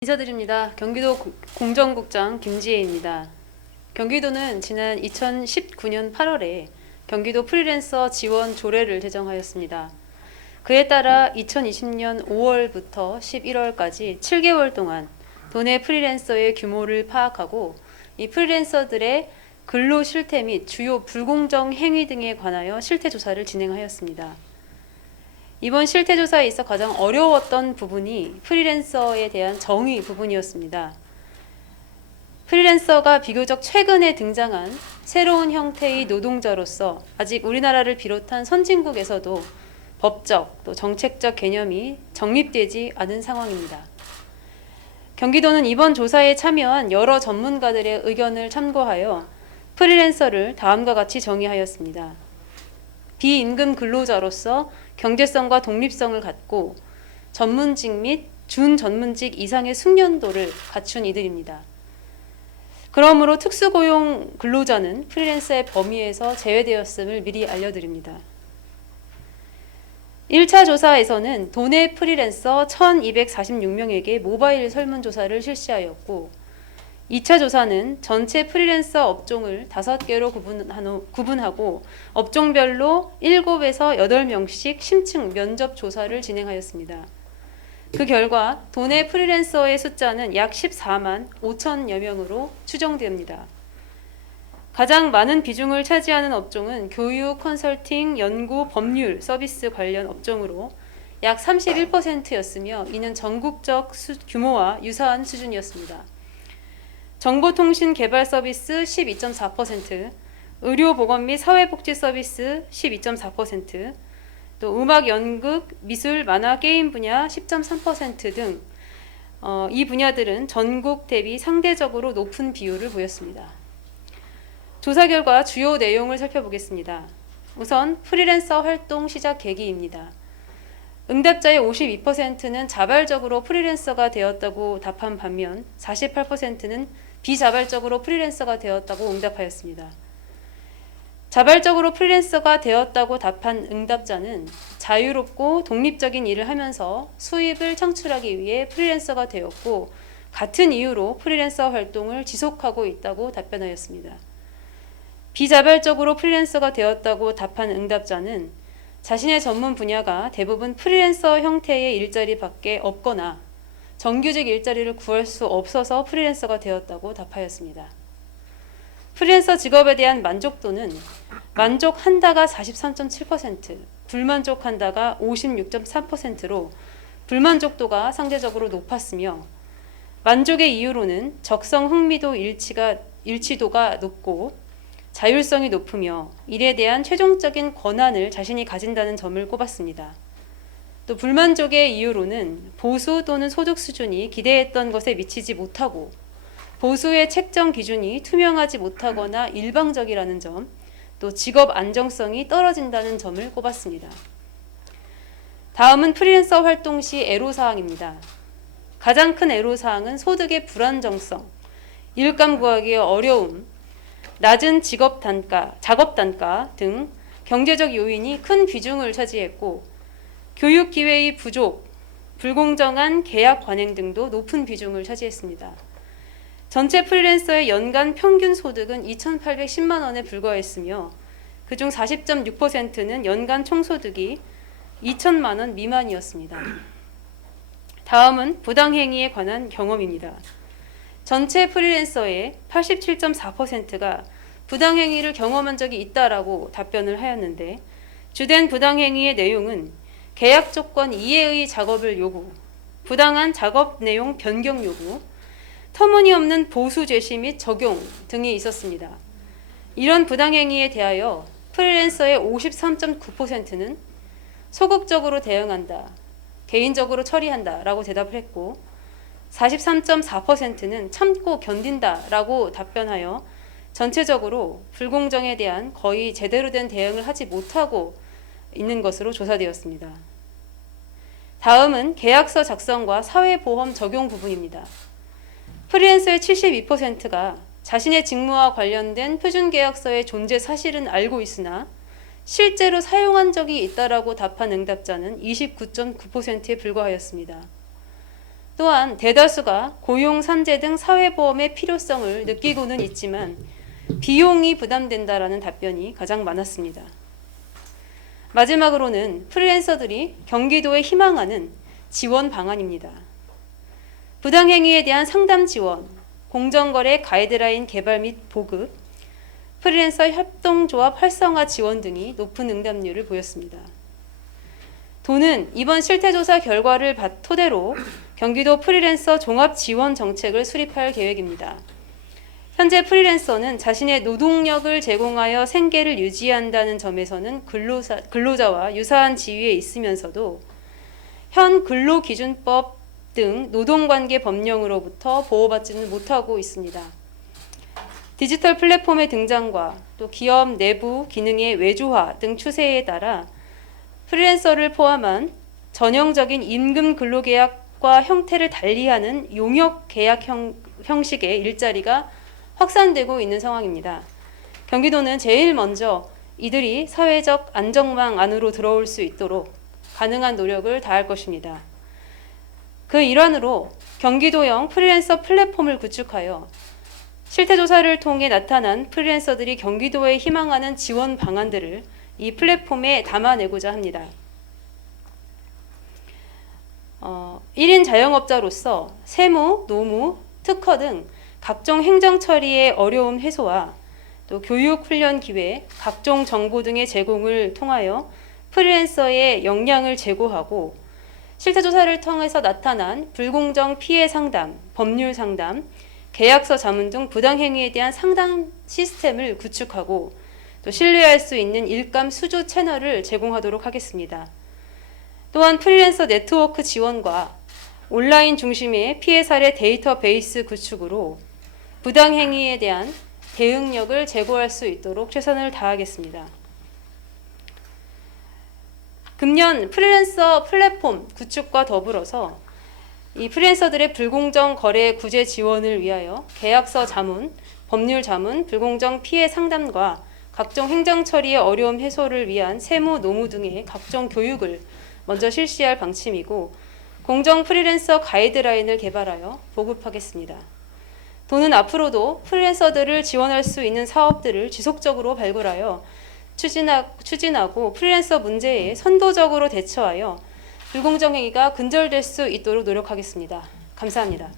인사드립니다. 경기도 공정국장 김지혜입니다. 경기도는 지난 2019년 8월에 경기도 프리랜서 지원 조례를 제정하였습니다. 그에 따라 2020년 5월부터 11월까지 7개월 동안 도내 프리랜서의 규모를 파악하고 이 프리랜서들의 근로 실태 및 주요 불공정 행위 등에 관하여 실태 조사를 진행하였습니다. 이번 실태 조사에 있어 가장 어려웠던 부분이 프리랜서에 대한 정의 부분이었습니다. 프리랜서가 비교적 최근에 등장한 새로운 형태의 노동자로서 아직 우리나라를 비롯한 선진국에서도 법적 또 정책적 개념이 정립되지 않은 상황입니다. 경기도는 이번 조사에 참여한 여러 전문가들의 의견을 참고하여 프리랜서를 다음과 같이 정의하였습니다. 비임금 근로자로서 경제성과 독립성을 갖고 전문직 및 준전문직 이상의 숙련도를 갖춘 이들입니다. 그러므로 특수고용 근로자는 프리랜서의 범위에서 제외되었음을 미리 알려드립니다. 1차 조사에서는 도내 프리랜서 1246명에게 모바일 설문조사를 실시하였고 2차 조사는 전체 프리랜서 업종을 5개로 구분하고 업종별로 7에서 8명씩 심층 면접 조사를 진행하였습니다. 그 결과 도내 프리랜서의 숫자는 약 14만 5천여 명으로 추정됩니다. 가장 많은 비중을 차지하는 업종은 교육, 컨설팅, 연구, 법률, 서비스 관련 업종으로 약 31%였으며 이는 전국적 규모와 유사한 수준이었습니다. 정보통신 개발 서비스 12.4%, 의료보건 및 사회복지 서비스 12.4%, 또 음악, 연극, 미술, 만화, 게임 분야 10.3% 등 이 분야들은 전국 대비 상대적으로 높은 비율을 보였습니다. 조사 결과 주요 내용을 살펴보겠습니다. 우선 프리랜서 활동 시작 계기입니다. 응답자의 52%는 자발적으로 프리랜서가 되었다고 답한 반면 48%는 비자발적으로 프리랜서가 되었다고 응답하였습니다. 자발적으로 프리랜서가 되었다고 답한 응답자는 자유롭고 독립적인 일을 하면서 수입을 창출하기 위해 프리랜서가 되었고 같은 이유로 프리랜서 활동을 지속하고 있다고 답변하였습니다. 비자발적으로 프리랜서가 되었다고 답한 응답자는 자신의 전문 분야가 대부분 프리랜서 형태의 일자리밖에 없거나 정규직 일자리를 구할 수 없어서 프리랜서가 되었다고 답하였습니다. 프리랜서 직업에 대한 만족도는 만족한다가 43.7%, 불만족한다가 56.3%로 불만족도가 상대적으로 높았으며 만족의 이유로는 적성 흥미도 일치도가 높고 자율성이 높으며 일에 대한 최종적인 권한을 자신이 가진다는 점을 꼽았습니다. 또 불만족의 이유로는 보수 또는 소득 수준이 기대했던 것에 미치지 못하고 보수의 책정 기준이 투명하지 못하거나 일방적이라는 점, 또 직업 안정성이 떨어진다는 점을 꼽았습니다. 다음은 프리랜서 활동 시 애로사항입니다. 가장 큰 애로사항은 소득의 불안정성, 일감 구하기의 어려움, 낮은 작업 단가 등 경제적 요인이 큰 비중을 차지했고 교육 기회의 부족, 불공정한 계약 관행 등도 높은 비중을 차지했습니다. 전체 프리랜서의 연간 평균 소득은 2,810만 원에 불과했으며 그중 40.6%는 연간 총소득이 2천만 원 미만이었습니다. 다음은 부당행위에 관한 경험입니다. 전체 프리랜서의 87.4%가 부당행위를 경험한 적이 있다라고 답변을 하였는데 주된 부당행위의 내용은 계약 조건 이외의 작업을 요구, 부당한 작업 내용 변경 요구, 터무니없는 보수 제시 및 적용 등이 있었습니다. 이런 부당행위에 대하여 프리랜서의 53.9%는 소극적으로 대응한다, 개인적으로 처리한다 라고 대답을 했고 43.4%는 참고 견딘다 라고 답변하여 전체적으로 불공정에 대한 거의 제대로 된 대응을 하지 못하고 있는 것으로 조사되었습니다. 다음은 계약서 작성과 사회보험 적용 부분입니다. 프리랜서의 72%가 자신의 직무와 관련된 표준계약서의 존재 사실은 알고 있으나 실제로 사용한 적이 있다라고 답한 응답자는 29.9%에 불과하였습니다. 또한 대다수가 고용, 산재 등 사회보험의 필요성을 느끼고는 있지만 비용이 부담된다라는 답변이 가장 많았습니다. 마지막으로는 프리랜서들이 경기도에 희망하는 지원 방안입니다. 부당행위에 대한 상담 지원, 공정거래 가이드라인 개발 및 보급, 프리랜서 협동조합 활성화 지원 등이 높은 응답률을 보였습니다. 도는 이번 실태조사 결과를 토대로 경기도 프리랜서 종합 지원 정책을 수립할 계획입니다. 현재 프리랜서는 자신의 노동력을 제공하여 생계를 유지한다는 점에서는 근로자와 유사한 지위에 있으면서도 현 근로기준법 등 노동관계 법령으로부터 보호받지는 못하고 있습니다. 디지털 플랫폼의 등장과 또 기업 내부 기능의 외주화 등 추세에 따라 프리랜서를 포함한 전형적인 임금 근로계약과 형태를 달리하는 용역 계약 형식의 일자리가 확산되고 있는 상황입니다. 경기도는 제일 먼저 이들이 사회적 안정망 안으로 들어올 수 있도록 가능한 노력을 다할 것입니다. 그 일환으로 경기도형 프리랜서 플랫폼을 구축하여 실태조사를 통해 나타난 프리랜서들이 경기도에 희망하는 지원 방안들을 이 플랫폼에 담아내고자 합니다. 1인 자영업자로서 세무, 노무, 특허 등 각종 행정 처리의 어려움 해소와 또 교육 훈련 기회, 각종 정보 등의 제공을 통하여 프리랜서의 역량을 제고하고 실태조사를 통해서 나타난 불공정 피해 상담, 법률 상담, 계약서 자문 등 부당행위에 대한 상담 시스템을 구축하고 또 신뢰할 수 있는 일감 수주 채널을 제공하도록 하겠습니다. 또한 프리랜서 네트워크 지원과 온라인 중심의 피해 사례 데이터베이스 구축으로 부당행위에 대한 대응력을 제고할 수 있도록 최선을 다하겠습니다. 금년 프리랜서 플랫폼 구축과 더불어서 이 프리랜서들의 불공정 거래 구제 지원을 위하여 계약서 자문, 법률 자문, 불공정 피해 상담과 각종 행정 처리의 어려움 해소를 위한 세무, 노무 등의 각종 교육을 먼저 실시할 방침이고 공정 프리랜서 가이드라인을 개발하여 보급하겠습니다. 도는 앞으로도 프리랜서들을 지원할 수 있는 사업들을 지속적으로 발굴하여 추진하고 프리랜서 문제에 선도적으로 대처하여 불공정 행위가 근절될 수 있도록 노력하겠습니다. 감사합니다.